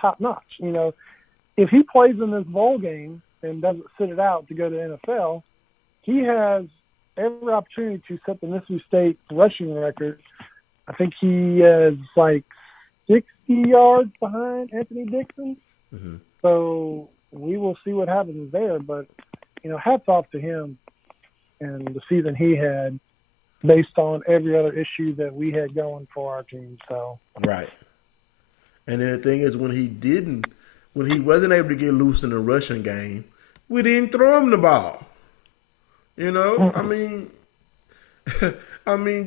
top notch. If he plays in this bowl game and doesn't sit it out to go to the NFL, he has every opportunity to set the Mississippi State rushing record. I think he is like 60 yards behind Anthony Dixon. Mm-hmm. So we will see what happens there. But, hats off to him and the season he had based on every other issue that we had going for our team. So right. And then the thing is, when he wasn't able to get loose in the rushing game, we didn't throw him the ball. I mean,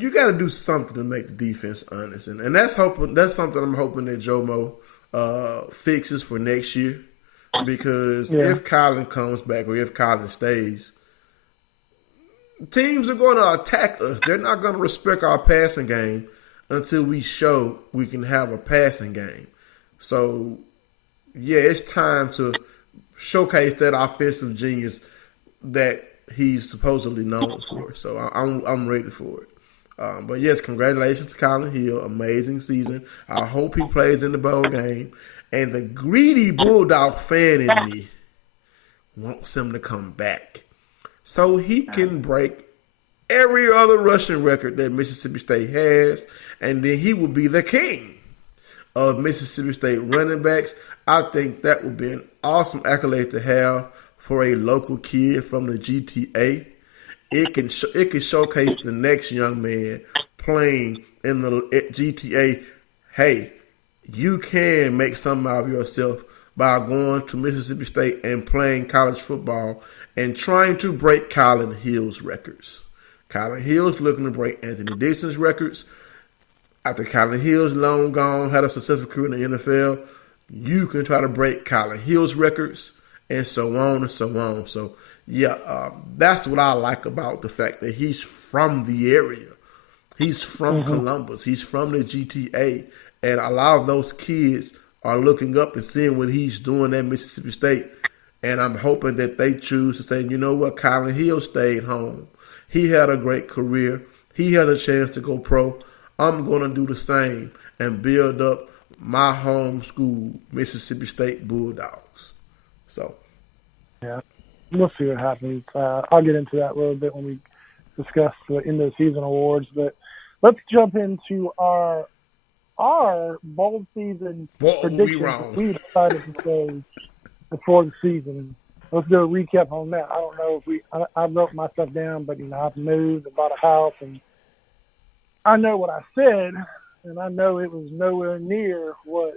you got to do something to make the defense honest, and that's something I'm hoping that JoMo fixes for next year, because if Kylin comes back or if Kylin stays, teams are going to attack us. They're not going to respect our passing game until we show we can have a passing game. So, yeah, it's time to showcase that offensive genius that he's supposedly known for. So I'm ready for it. But yes, congratulations to Kylin Hill. Amazing season. I hope he plays in the bowl game. And the greedy Bulldog fan in me wants him to come back so he can break every other rushing record that Mississippi State has, and then he will be the king of Mississippi State running backs. I think that would be an awesome accolade to have for a local kid from the GTA. It can showcase the next young man playing in the GTA. Hey, you can make something out of yourself by going to Mississippi State and playing college football and trying to break Kylin Hill's records. Kylin Hill's looking to break Anthony Dixon's records. After Kylin Hill's long gone, had a successful career in the NFL, you can try to break Kylin Hill's records, and so on and so on. So, yeah, that's what I like about the fact that he's from the area. He's from Columbus. He's from the GTA. And a lot of those kids are looking up and seeing what he's doing at Mississippi State. And I'm hoping that they choose to say, you know what, Kylin Hill stayed home. He had a great career. He had a chance to go pro. I'm going to do the same and build up my home school, Mississippi State Bulldogs. So, yeah, we'll see what happens. I'll get into that a little bit when we discuss the end of the season awards. But let's jump into our bowl season predictions we decided to say before the season. Let's do a recap on that. I don't know if I wrote my stuff down, but I've moved, I bought a house, and I know what I said, and I know it was nowhere near what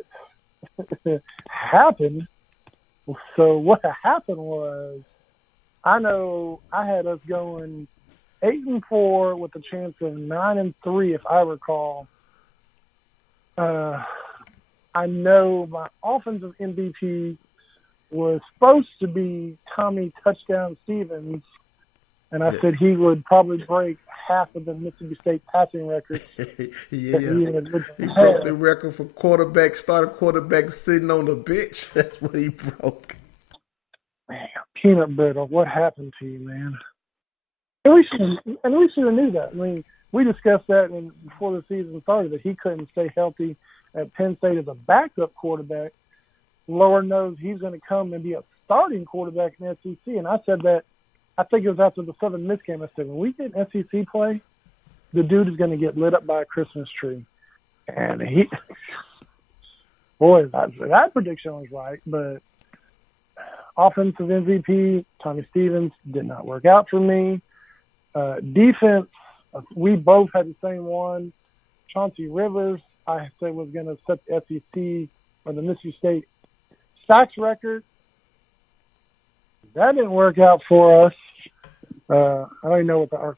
happened. So what happened was, I know I had us going 8-4 with a chance of 9-3, if I recall. I know my offensive MVP was supposed to be Tommy Touchdown Stevens, and I said he would probably break half of the Mississippi State passing record. He broke the record for starting quarterback sitting on the bench. That's what he broke. Man, peanut brittle, what happened to you, man? And we should have knew that. I mean, we discussed that before the season started, that he couldn't stay healthy at Penn State as a backup quarterback. Lord knows he's going to come and be a starting quarterback in the SEC. And I said that, I think it was after the Southern Miss game, I said, when we get SEC play, the dude is going to get lit up by a Christmas tree. And that prediction was right. But offensive MVP, Tommy Stevens, did not work out for me. Defense, we both had the same one. Chauncey Rivers, I said was going to set the SEC or the Mississippi State sacks record. That didn't work out for us. I don't even know what our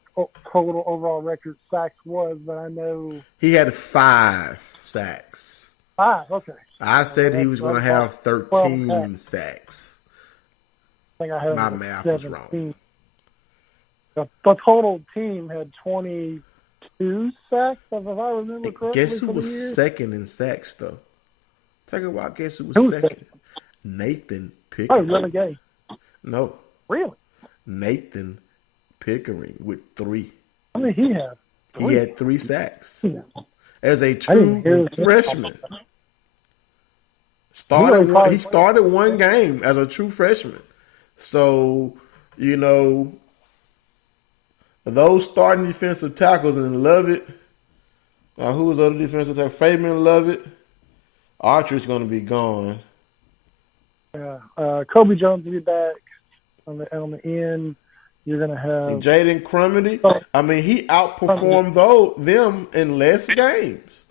total overall record sacks was, but I know he had 5 sacks. 5, okay. I said he was going to have 13 sacks. I think I had my math was wrong. The total team had 22 sacks, if I remember correctly. Guess who was second in sacks, though? Take a while. Guess who was second? Nathan Pickering. Oh, really gay? No. Really? Nathan Pickering with 3. I mean, he had 3. He had 3 sacks. Yeah. As a true freshman. He started one game as a true freshman. So, those starting defensive tackles and Lovett. Who was the other defensive tackle? Fabian Lovett. Archer's going to be gone. Yeah. Kobe Jones will be back on the end. You're going to have Jaden Crumity. I mean, he outperformed them in less games.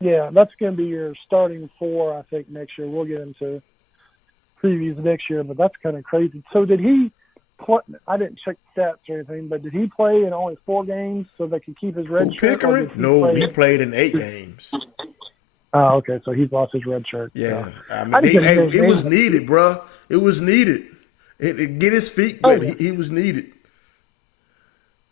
Yeah, that's going to be your starting 4, I think, next year. We'll get into previews next year, but that's kind of crazy. So did he play? I didn't check stats or anything, but did he play in only 4 games so they could keep his red shirt? Pickering? No, he played in 8 games. Oh, okay, so he's lost his red shirt. Yeah, so. I mean, it was needed, bro. It was needed. It get his feet wet. He was needed.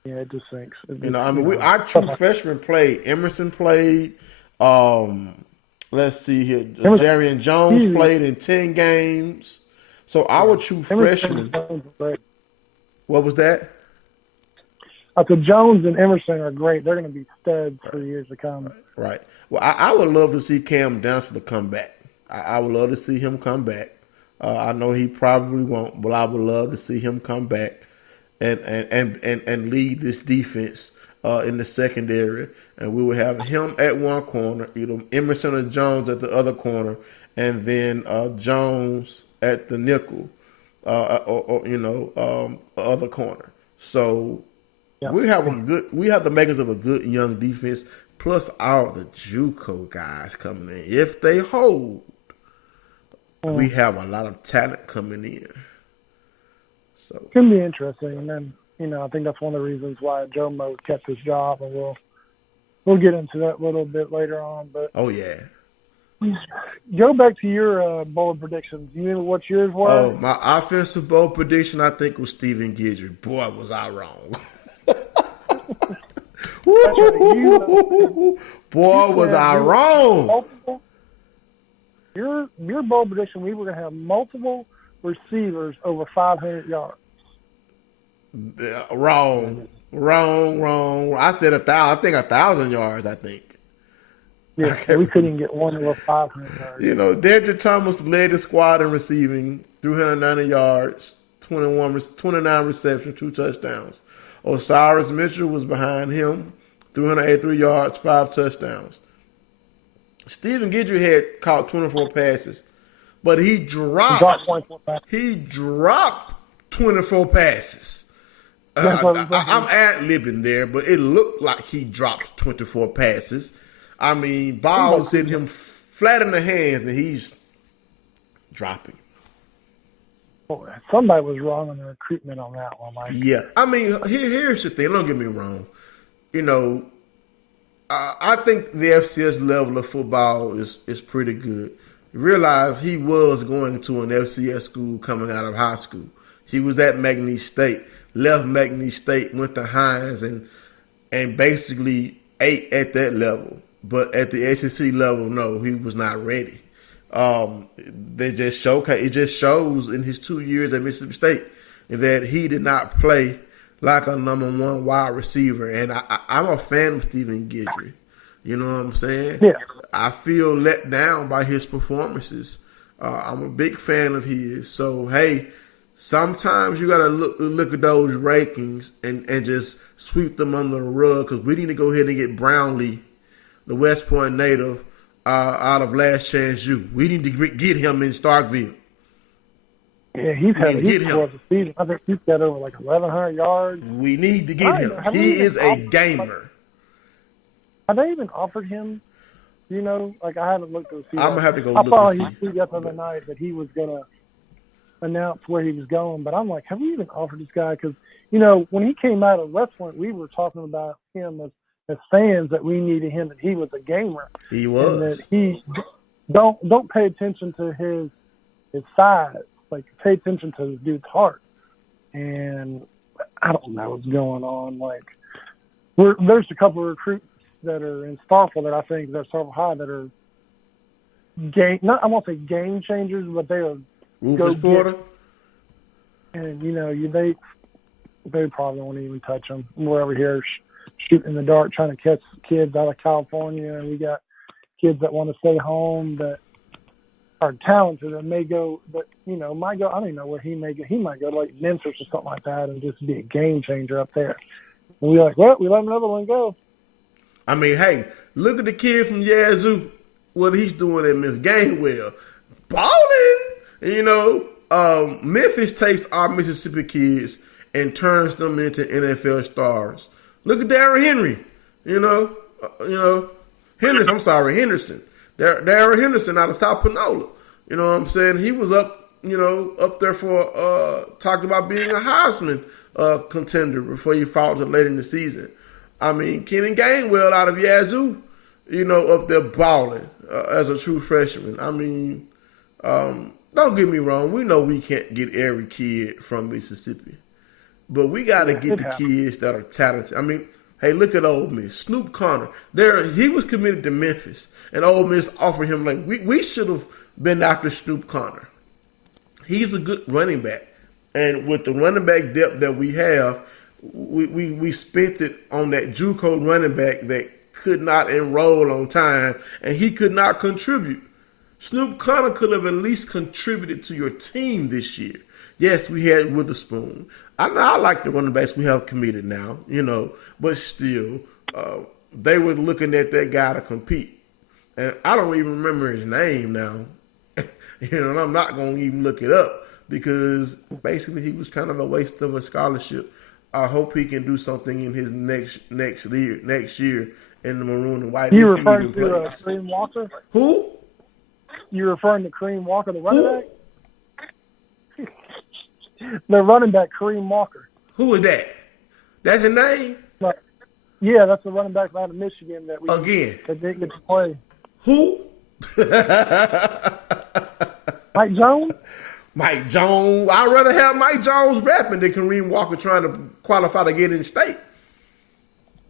Yeah, it just sinks. Our true freshmen played. Emerson played. Let's see here. Jarian Jones played in 10 games. So our true freshmen. What was that? I said Jones and Emerson are great. They're going to be studs for years to come. Right. Well, I would love to see Cam Dancer come back. I would love to see him come back. I know he probably won't, but I would love to see him come back and lead this defense in the secondary. And we will have him at one corner, either Emerson or Jones at the other corner, and then Jones at the nickel, other corner. So we have the makers of a good young defense, plus all the JUCO guys coming in. If they hold, we have a lot of talent coming in. So it's gonna be interesting, and then I think that's one of the reasons why JoMo kept his job, and we'll get into that a little bit later on. But go back to your bowl predictions. You know what yours were? Oh, my offensive bowl prediction, I think, was Stephen Guidry. Boy, was I wrong. Boy, was I wrong. Your bowl prediction, we were going to have multiple receivers over 500 yards. Wrong. I said 1,000. I think 1,000 yards, I think. Yeah, we couldn't get one over 500 yards. Dedrick Thomas led the squad in receiving, 390 yards, 29 receptions, 2 touchdowns. Osiris Mitchell was behind him, 383 yards, 5 touchdowns. Stephen Guidry had caught 24 passes, but he dropped 24 passes. I'm ad-libbing there, but it looked like he dropped 24 passes. I mean, balls hitting him flat in the hands, and he's dropping. Somebody was wrong on the recruitment on that one, Mike. Yeah. I mean, here's the thing. Don't get me wrong. I think the FCS level of football is pretty good. You realize he was going to an FCS school coming out of high school. He was at McNeese State, left McNeese State, went to Hines, and basically ate at that level. But at the SEC level, no, he was not ready. It just shows in his 2 years at Mississippi State that he did not play like a number 1 wide receiver. And I'm a fan of Stephen Guidry. You know what I'm saying? Yeah. I feel let down by his performances. I'm a big fan of his. So, hey, sometimes you got to look at those rankings and just sweep them under the rug, because we need to go ahead and get Brownlee, the West Point native, out of Last Chance U. We need to get him in Starkville. Yeah, he's had a season. I think he's got over 1,100 yards. We need to get him. He is a gamer. Have they even offered him? I haven't looked to see. I'm gonna have to go I look. saw he tweeted the other night that he was gonna announce where he was going, but I'm like, have we even offered this guy? Because when he came out of West Point, we were talking about him as fans, that we needed him, that he was a gamer. He was. And that he don't pay attention to his size. Pay attention to this dude's heart. And I don't know what's going on. There's a couple of recruits that are in Starkville that I think they're so high that are I won't say game changers, but they are Rufus Porter. And they probably won't even touch them. We're over here shooting in the dark, trying to catch kids out of California, and we got kids that want to stay home that are talented and may go, but might go. I don't even know where he may go. He might go to like Memphis or something like that and just be a game changer up there. And we're like, well, we let another one go. I mean, hey, look at the kid from Yazoo. What he's doing at Memphis, Gainwell, balling. Memphis takes our Mississippi kids and turns them into NFL stars. Look at Darren Henry. Henderson. Darren Henderson out of South Panola. You know what I'm saying? He was up there for talked about being a Heisman contender before he faltered late in the season. I mean, Kenan Gainwell out of Yazoo, up there balling as a true freshman. I mean, don't get me wrong. We know we can't get every kid from Mississippi, but we got to get the kids that are talented. I mean, hey, look at Ole Miss. Snoop Conner. He was committed to Memphis, and Ole Miss offered him, like, we should have been after Snoop Conner. He's a good running back. And with the running back depth that we have, we spent it on that JUCO running back that could not enroll on time, and he could not contribute. Snoop Conner could have at least contributed to your team this year. Yes, we had Witherspoon. I like the running backs we have committed now, but still, they were looking at that guy to compete. And I don't even remember his name now, and I'm not going to even look it up because basically he was kind of a waste of a scholarship. I hope he can do something in his next year in the maroon and white. You referring to Kareem Walker? Who? You referring to Kareem Walker, the running back? The running back, Kareem Walker. Who is that? That's his name? Yeah, that's the running back out of Michigan that that didn't get to play. Who? Mike Jones? Mike Jones. I'd rather have Mike Jones rapping than Kareem Walker trying to qualify to get in state.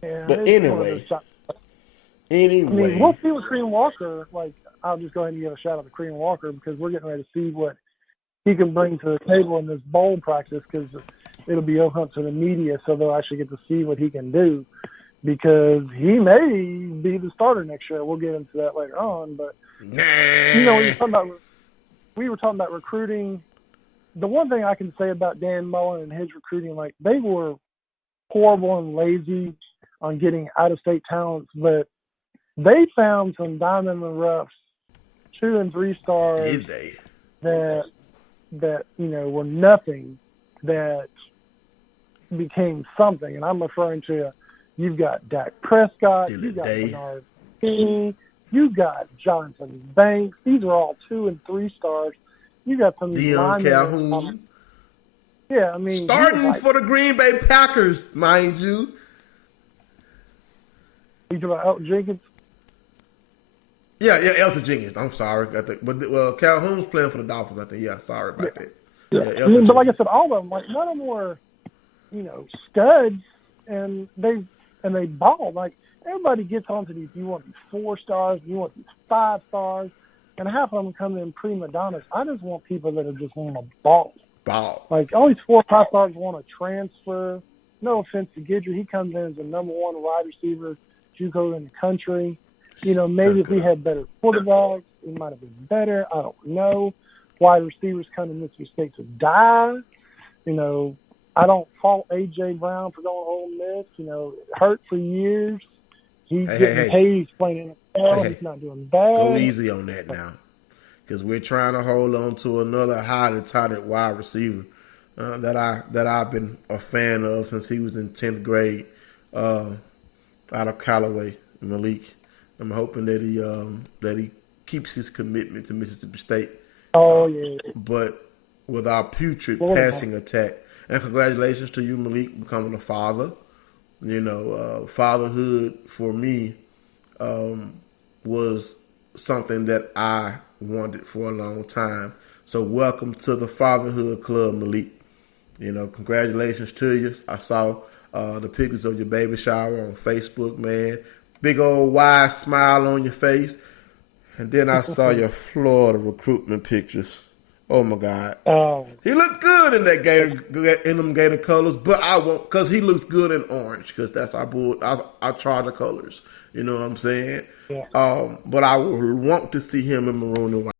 Yeah, but anyway. I mean, we'll see with Kareem Walker. Like, I'll just go ahead and give a shout out to Kareem Walker because we're getting ready to see what he can bring to the table in this bowl practice because it'll be open up to the media, so they'll actually get to see what he can do because he may be the starter next year. We'll get into that later on, but we were talking about recruiting. The one thing I can say about Dan Mullen and his recruiting, like they were horrible and lazy on getting out-of-state talents, but they found some diamond in the roughs, 2 and 3 stars. Did they? That were nothing that became something. And I'm referring to you've got Dak Prescott, you've got Bernard King, you've got Jonathan Banks. These are all 2 and 3 stars. You got some Dion Calhoun. Yeah, I mean starting for the Green Bay Packers, mind you. You talking about Elton Jenkins? Yeah, Elton Jenkins. I'm sorry. But Calhoun's playing for the Dolphins, I think. Yeah, sorry about that. Yeah, but like I said, all of them, like none of them were, studs, and they ball. Like everybody gets onto these. You want these 4 stars, you want these 5 stars, and half of them come in prima donnas. I just want people that are just want to ball. Like all these 4 or 5 stars want to transfer. No offense to Gidry, he comes in as the number 1 wide receiver, JUCO in the country. Maybe if we had better quarterbacks, it might have been better. I don't know. Wide receivers kind of make mistakes to die. I don't fault A.J. Brown for going to Ole Miss. It hurt for years. He's getting paid. He's playing NFL. He's not doing bad. Go easy on that now because we're trying to hold on to another highly touted wide receiver that I've been a fan of since he was in 10th grade out of Callaway, Malik. I'm hoping that he keeps his commitment to Mississippi State. Oh, yeah. But with our putrid passing attack. And congratulations to you, Malik, becoming a father. Fatherhood for me was something that I wanted for a long time. So welcome to the Fatherhood Club, Malik. Congratulations to you. I saw the pictures of your baby shower on Facebook, man. Big old wide smile on your face. And then I saw your Florida recruitment pictures. Oh my God. Um, He looked good in that them Gator colors, but I won't because he looks good in orange because that's our Charger colors. You know what I'm saying? Yeah. But I would want to see him in maroon and white.